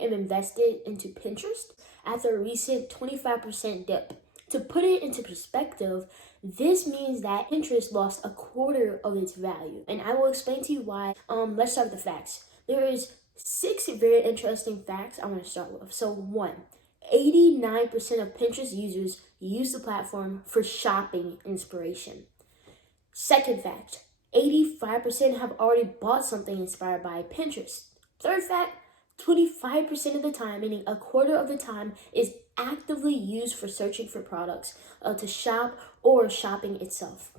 am invested into Pinterest after a recent 25% dip. To put it into perspective, this means that Pinterest lost a quarter of its value. And I will explain to you why. Let's start with the facts. There is 6 very interesting facts I want to start with. So 1, 89% of Pinterest users use the platform for shopping inspiration. Second fact, 85% have already bought something inspired by Pinterest. Third fact, 25% of the time, meaning a quarter of the time, is actively used for searching for products to shop or shopping itself.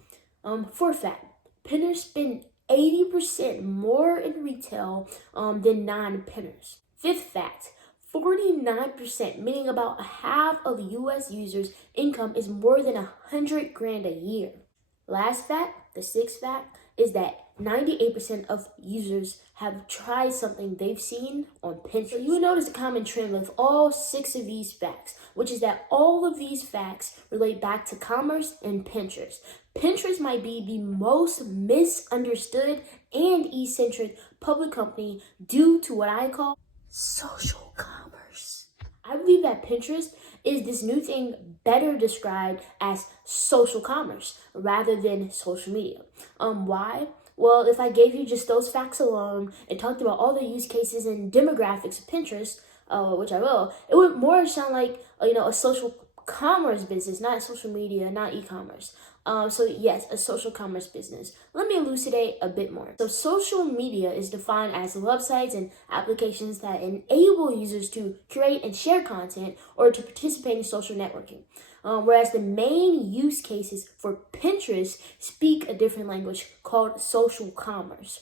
Fourth fact, Pinners spend 80% more in retail than non-pinners. Fifth fact, 49%, meaning about half of US users' income is more than $100,000 a year. Last fact, the sixth fact, is that 98% of users have tried something they've seen on Pinterest. So you will notice a common trend with all 6 of these facts, which is that all of these facts relate back to commerce and Pinterest. Pinterest might be the most misunderstood and eccentric public company due to what I call social commerce. I believe that Pinterest is this new thing better described as social commerce rather than social media. Why? Well, if I gave you just those facts alone and talked about all the use cases and demographics of Pinterest, which I will, it would more sound like a social commerce business, not social media, not e-commerce. So yes, a social commerce business. Let me elucidate a bit more. So social media is defined as websites and applications that enable users to create and share content or to participate in social networking. Whereas the main use cases for Pinterest speak a different language called social commerce.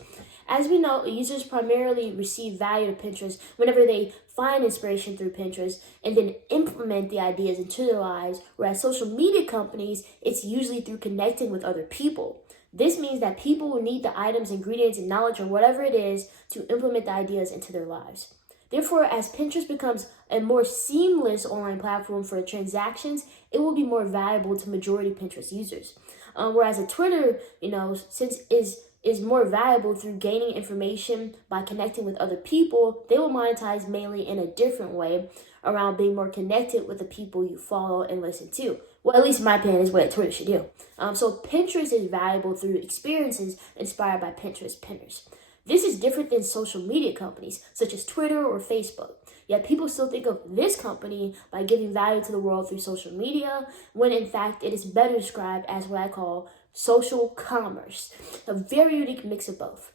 As we know, users primarily receive value to Pinterest whenever they find inspiration through Pinterest and then implement the ideas into their lives, whereas social media companies, it's usually through connecting with other people. This means that people will need the items, ingredients, and knowledge or whatever it is to implement the ideas into their lives. Therefore, as Pinterest becomes a more seamless online platform for transactions, it will be more valuable to majority Pinterest users. Whereas a Twitter, since is more valuable through gaining information by connecting with other people, they will monetize mainly in a different way around being more connected with the people you follow and listen to. Well, at least in my opinion, is what Twitter should do. So Pinterest is valuable through experiences inspired by Pinterest pinners. This is different than social media companies such as Twitter or Facebook. Yet people still think of this company by giving value to the world through social media, when in fact it is better described as what I call social commerce, a very unique mix of both.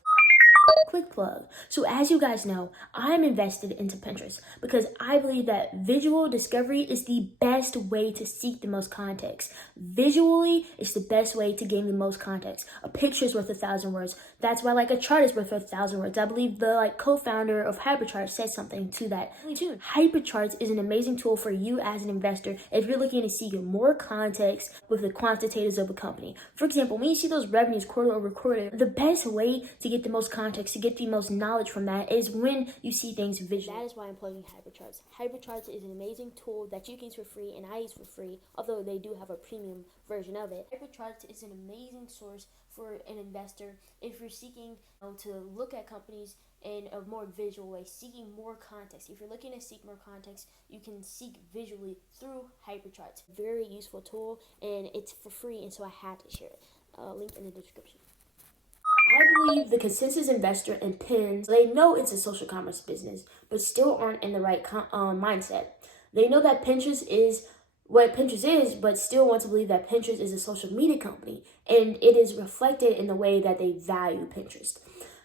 Quick plug. So as you guys know, I'm invested into Pinterest because I believe that visual discovery is the best way to seek the most context. Visually, it's the best way to gain the most context. A picture is worth 1,000 words. That's why a chart is worth 1,000 words. I believe the co-founder of Hypercharts said something to that tune. Hypercharts is an amazing tool for you as an investor if you're looking to seek more context with the quantitatives of a company. For example, when you see those revenues quarter over quarter, the best way to get the most context, to get the most knowledge from that, is when you see things visually. That is why I'm plugging Hypercharts. Hypercharts is an amazing tool that you can use for free and I use for free, although they do have a premium version of it. Hypercharts is an amazing source for an investor if you're seeking to look at companies in a more visual way, seeking more context. If you're looking to seek more context, you can seek visually through Hypercharts. Very useful tool, and it's for free, and so I had to share it. Link in the description. I believe the consensus investor and pins, they know it's a social commerce business, but still aren't in the right mindset. They know that Pinterest is what Pinterest is, but still want to believe that Pinterest is a social media company, and it is reflected in the way that they value Pinterest.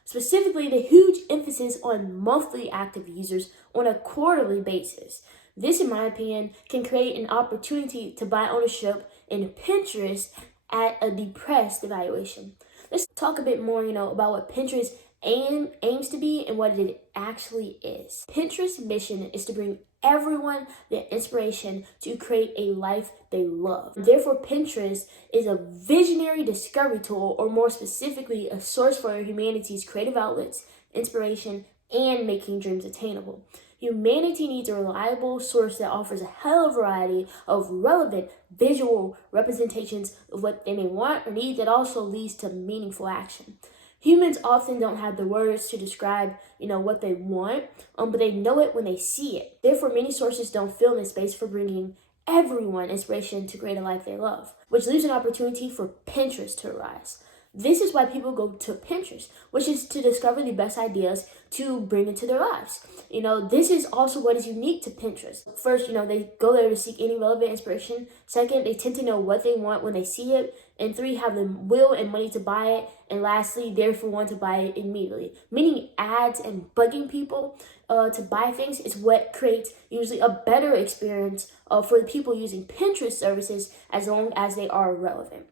Specifically, the huge emphasis on monthly active users on a quarterly basis. This, in my opinion, can create an opportunity to buy ownership in Pinterest at a depressed valuation. Let's talk a bit more, about what Pinterest aims to be and what it actually is. Pinterest's mission is to bring everyone the inspiration to create a life they love. Therefore, Pinterest is a visionary discovery tool, or more specifically, a source for humanity's creative outlets, inspiration, and making dreams attainable. Humanity needs a reliable source that offers a hell of a variety of relevant visual representations of what they may want or need that also leads to meaningful action. Humans often don't have the words to describe, what they want, but they know it when they see it. Therefore, many sources don't fill in the space for bringing everyone inspiration to create a life they love, which leaves an opportunity for Pinterest to arise. This is why people go to Pinterest, which is to discover the best ideas to bring into their lives. This is also what is unique to Pinterest. First, they go there to seek any relevant inspiration. Second, they tend to know what they want when they see it. And three, have the will and money to buy it. And lastly, therefore want to buy it immediately. Meaning ads and bugging people to buy things is what creates usually a better experience for the people using Pinterest services as long as they are relevant.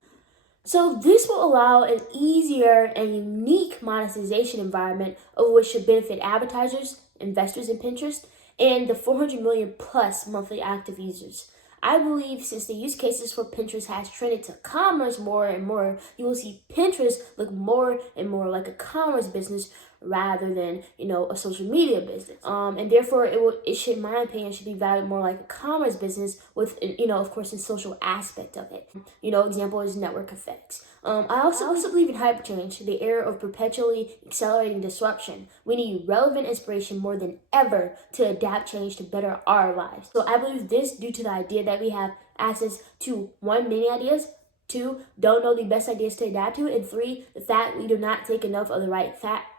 So this will allow an easier and unique monetization environment of which should benefit advertisers, investors in Pinterest, and the 400 million plus monthly active users. I believe since the use cases for Pinterest has trended to commerce more and more, you will see Pinterest look more and more like a commerce business rather than, a social media business. And therefore it should, in my opinion, should be valued more like a commerce business with, of course, a social aspect of it. Example is network effects. I also believe in hyperchange, the era of perpetually accelerating disruption. We need relevant inspiration more than ever to adapt change to better our lives. So I believe this due to the idea that we have access to 1, many ideas, 2, don't know the best ideas to adapt to, and 3, the fact we do not take enough of the right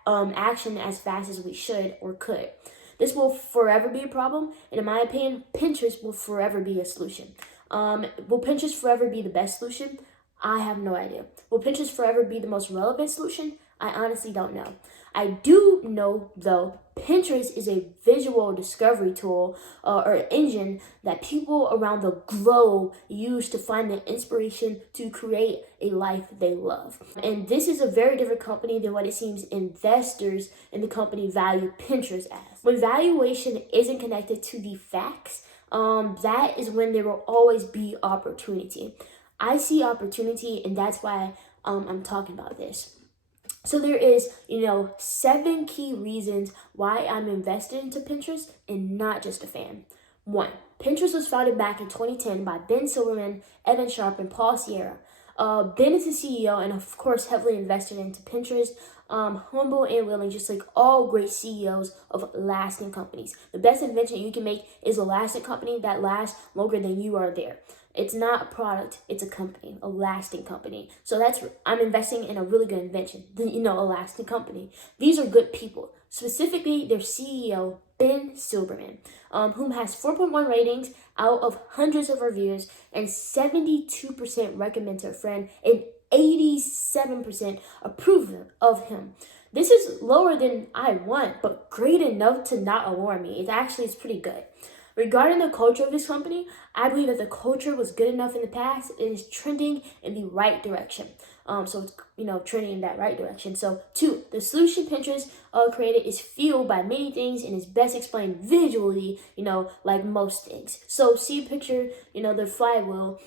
action as fast as we should or could. This will forever be a problem, and in my opinion, Pinterest will forever be a solution. Will Pinterest forever be the best solution? I have no idea. Will Pinterest forever be the most relevant solution? I honestly don't know. I do know, though, Pinterest is a visual discovery tool or engine that people around the globe use to find the inspiration to create a life they love. And this is a very different company than what it seems investors in the company value Pinterest as. When valuation isn't connected to the facts, that is when there will always be opportunity. I see opportunity, and that's why I'm talking about this. So there is, 7 key reasons why I'm invested into Pinterest and not just a fan. 1, Pinterest was founded back in 2010 by Ben Silverman, Evan Sharp, and Paul Sierra. Ben is the CEO and, of course, heavily invested into Pinterest, humble and willing, just like all great CEOs of lasting companies. The best invention you can make is a lasting company that lasts longer than you are there. It's not a product, it's a company, a lasting company. So I'm investing in a really good invention, a lasting company. These are good people, specifically their CEO, Ben Silberman, whom has 4.1 ratings out of hundreds of reviews and 72% recommend to a friend and 87% approve of him. This is lower than I want, but great enough to not alarm me. It's pretty good. Regarding the culture of this company, I believe that the culture was good enough in the past. It is trending in the right direction. So it's, trending in that right direction. So 2, the solution Pinterest created is fueled by many things and is best explained visually, like most things. So see a picture, the flywheel.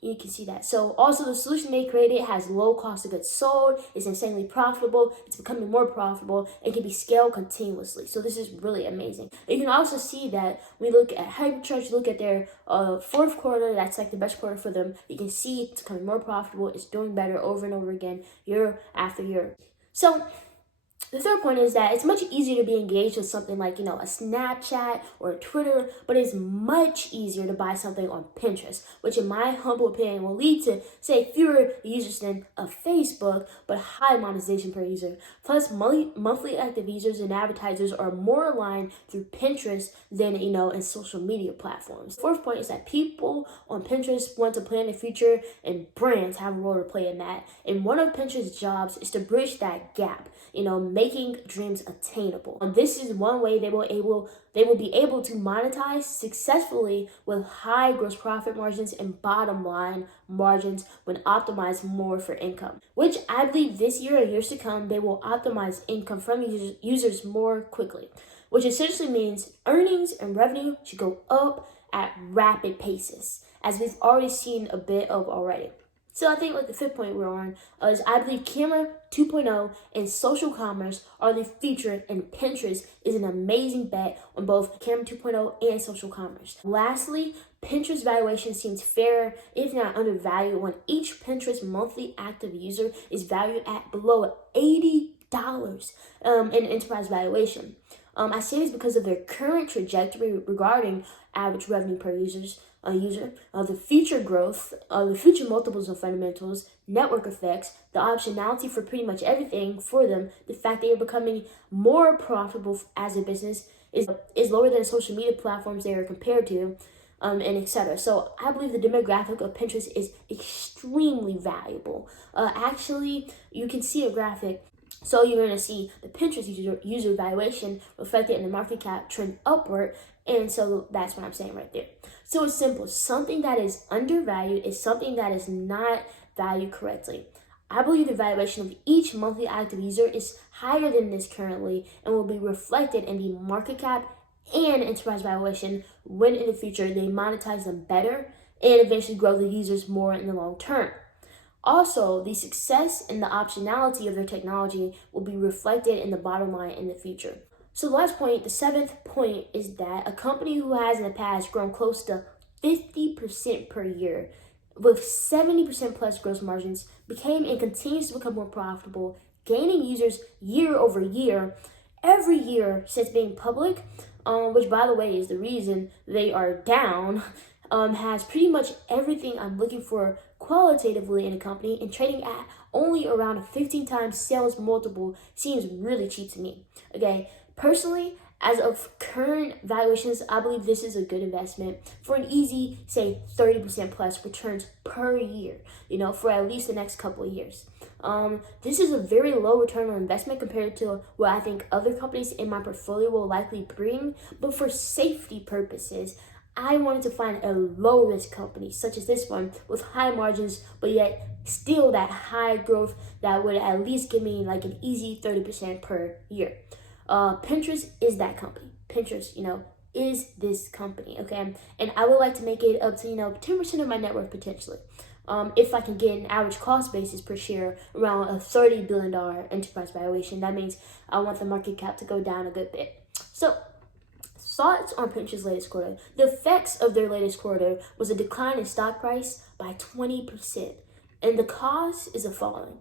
You can see that. So also the solution they created has low cost of goods sold, it's insanely profitable, it's becoming more profitable, and can be scaled continuously. So this is really amazing. You can also see that we look at Hypercharts, look at their 4th quarter, that's like the best quarter for them. You can see it's becoming more profitable, it's doing better over and over again, year after year. So the third point is that it's much easier to be engaged with something like, a Snapchat or Twitter, but it's much easier to buy something on Pinterest, which in my humble opinion will lead to, say, fewer users than a Facebook, but high monetization per user. Plus, monthly active users and advertisers are more aligned through Pinterest than, in social media platforms. Fourth point is that people on Pinterest want to plan the future, and brands have a role to play in that. And one of Pinterest's jobs is to bridge that gap, making dreams attainable. And this is one way they will be able to monetize successfully with high gross profit margins and bottom line margins when optimized more for income, which I believe this year and years to come, they will optimize income from users more quickly, which essentially means earnings and revenue should go up at rapid paces, as we've already seen a bit of already. So I think like the fifth point we're on is I believe Camera 2.0 and social commerce are the future, and Pinterest is an amazing bet on both Camera 2.0 and social commerce. Lastly, Pinterest valuation seems fair, if not undervalued, when each Pinterest monthly active user is valued at below $80 in enterprise valuation. I say this because of their current trajectory regarding average revenue per user, the future growth, the future multiples of fundamentals, network effects, the optionality for pretty much everything for them, the fact they are becoming more profitable as a business is lower than social media platforms they are compared to, and etc. So I believe the demographic of Pinterest is extremely valuable. Actually, you can see a graphic. So you're going to see the Pinterest user valuation reflected in the market cap trend upward. And so that's what I'm saying right there. So it's simple. Something that is undervalued is something that is not valued correctly. I believe the valuation of each monthly active user is higher than this currently and will be reflected in the market cap and enterprise valuation when in the future they monetize them better and eventually grow the users more in the long term. Also, the success and the optionality of their technology will be reflected in the bottom line in the future. So the last point, the seventh point, is that a company who has in the past grown close to 50% per year with 70% plus gross margins became and continues to become more profitable, gaining users year over year, every year since being public, which by the way is the reason they are down, has pretty much everything I'm looking for qualitatively in a company, and trading at only around a 15 times sales multiple seems really cheap to me. Okay, personally, as of current valuations, I believe this is a good investment for an easy, say, 30% plus returns per year, for at least the next couple of years. This is a very low return on investment compared to what I think other companies in my portfolio will likely bring, but for safety purposes, I wanted to find a low risk company such as this one with high margins, but yet still that high growth that would at least give me like an easy 30% per year. Pinterest is that company. Pinterest, is this company, okay? And I would like to make it up to, 10% of my net worth potentially. If I can get an average cost basis per share around a $30 billion enterprise valuation, that means I want the market cap to go down a good bit. So, thoughts on Pinterest's latest quarter. The effects of their latest quarter was a decline in stock price by 20%. And the cause is the following.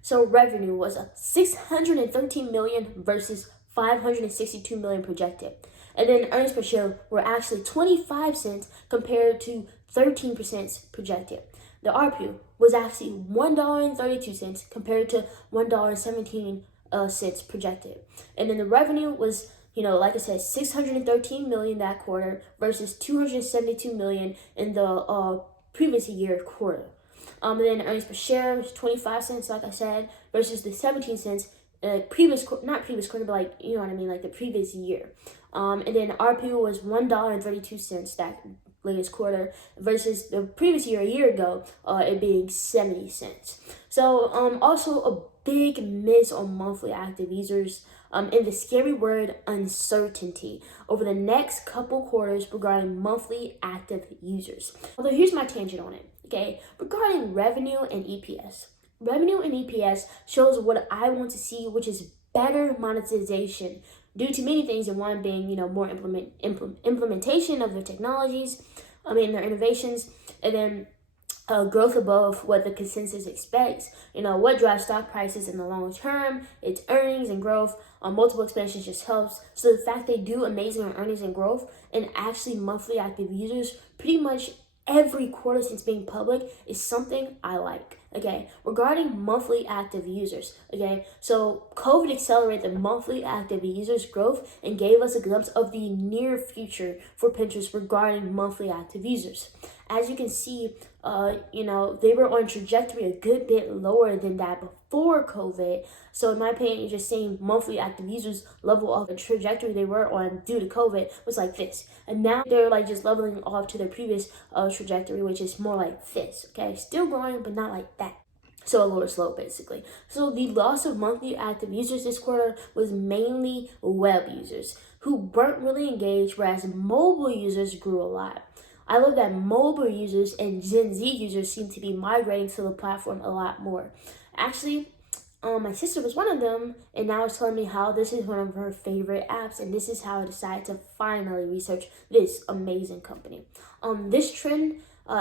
So revenue was $613 million versus $562 million projected. And then earnings per share were actually 25 cents compared to 13% projected. The ARPU was actually $1.32 compared to $1.17 projected. And then the revenue was, like I said, $613 million that quarter versus $272 million in the previous year quarter. And then earnings per share was 25 cents, like I said, versus the 17 cents not previous quarter, but like the previous year. And then ARPU was $1.32 that latest quarter versus the previous year, a year ago, it being 70 cents. So also a big miss on monthly active users. In the scary word uncertainty over the next couple quarters regarding monthly active users. Although here's my tangent on it, okay? Regarding revenue and EPS. Revenue and EPS shows what I want to see, which is better monetization due to many things, and one being, more implementation of their technologies, their innovations, and then growth above what the consensus expects. What drives stock prices in the long term, it's earnings and growth. Multiple expansions just helps. So the fact they do amazing on earnings and growth and actually monthly active users pretty much every quarter since being public is something I like. Okay, regarding monthly active users, okay, so COVID accelerated the monthly active users growth and gave us a glimpse of the near future for Pinterest regarding monthly active users. As you can see, they were on trajectory a good bit lower than that before COVID. So in my opinion, you're just seeing monthly active users level off the trajectory they were on due to COVID was like this. And now they're like just leveling off to their previous trajectory, which is more like this, okay? Still growing, but not like that. So a lower slope, basically. So the loss of monthly active users this quarter was mainly web users who weren't really engaged, whereas mobile users grew a lot. I love that mobile users and Gen Z users seem to be migrating to the platform a lot more. Actually, my sister was one of them, and now it's telling me how this is one of her favorite apps, and this is how I decided to finally research this amazing company. This trend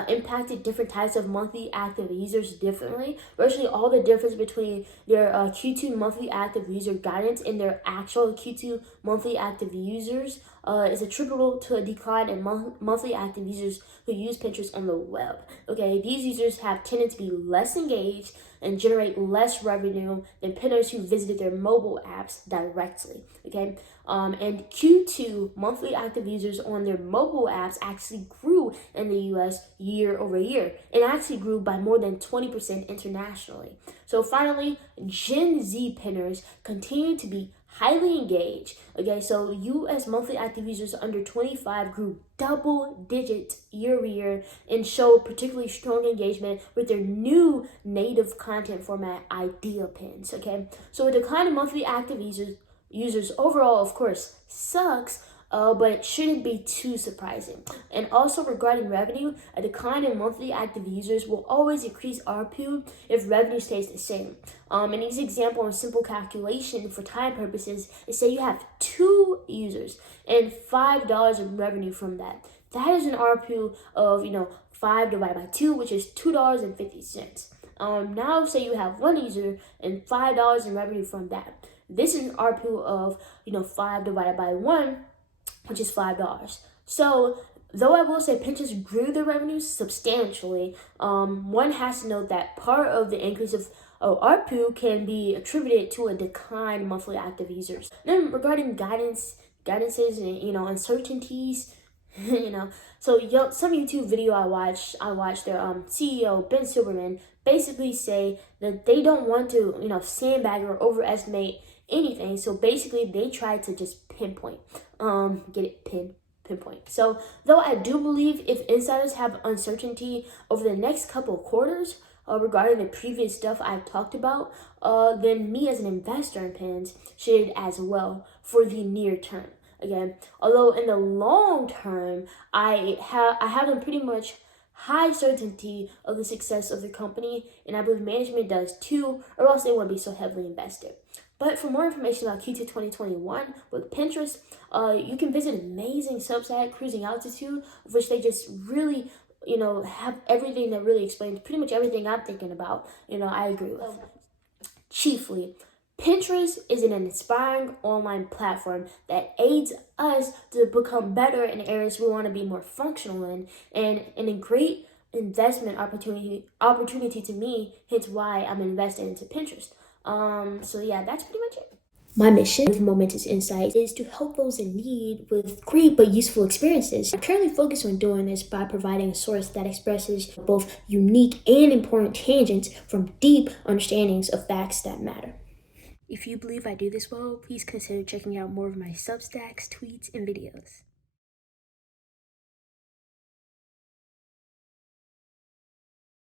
impacted different types of monthly active users differently. Virtually all the difference between their Q2 monthly active user guidance and their actual Q2 monthly active users is attributable to a decline in monthly active users who use Pinterest on the web. Okay, these users have tended to be less engaged and generate less revenue than pinners who visited their mobile apps directly. Okay, and Q2 monthly active users on their mobile apps actually grew in the US year over year, and actually grew by more than 20% internationally. So finally, Gen Z pinners continue to be highly engaged. Okay, so US monthly active users under 25 grew double digits year over year and showed particularly strong engagement with their new native content format idea pins. Okay, so a decline in monthly active users overall, of course, sucks, but it shouldn't be too surprising. And also regarding revenue, a decline in monthly active users will always increase ARPU if revenue stays the same. An easy example and simple calculation for time purposes is, say you have 2 users and $5 in revenue from that. That is an ARPU of 5 divided by 2, which is $2.50. Now say you have 1 user and $5 in revenue from that. This is an ARPU of 5 divided by 1, which is $5. So though I will say Pinterest grew their revenues substantially, one has to note that part of the increase of ARPU can be attributed to a decline in monthly active users. Then regarding guidances and uncertainties, so some YouTube video I watched their CEO Ben Silverman basically say that they don't want to sandbag or overestimate anything. So basically they try to just pinpoint, pinpoint. So though I do believe if insiders have uncertainty over the next couple of quarters regarding the previous stuff I've talked about, then me as an investor in pins should as well for the near term. Again, although in the long term, I have a pretty much high certainty of the success of the company, and I believe management does too, or else they wouldn't be so heavily invested. But for more information about Q2 2021 with Pinterest, you can visit amazing Substack Cruising Altitude, which they just really, have everything that really explains pretty much everything I'm thinking about. I agree with. Chiefly, Pinterest is an inspiring online platform that aids us to become better in areas we want to be more functional in, and a great investment opportunity to me, hence why I'm invested into Pinterest. So yeah, that's pretty much it. My mission with Momentous Insights is to help those in need with great but useful experiences. I'm currently focused on doing this by providing a source that expresses both unique and important tangents from deep understandings of facts that matter. If you believe I do this well, please consider checking out more of my Substacks, tweets, and videos.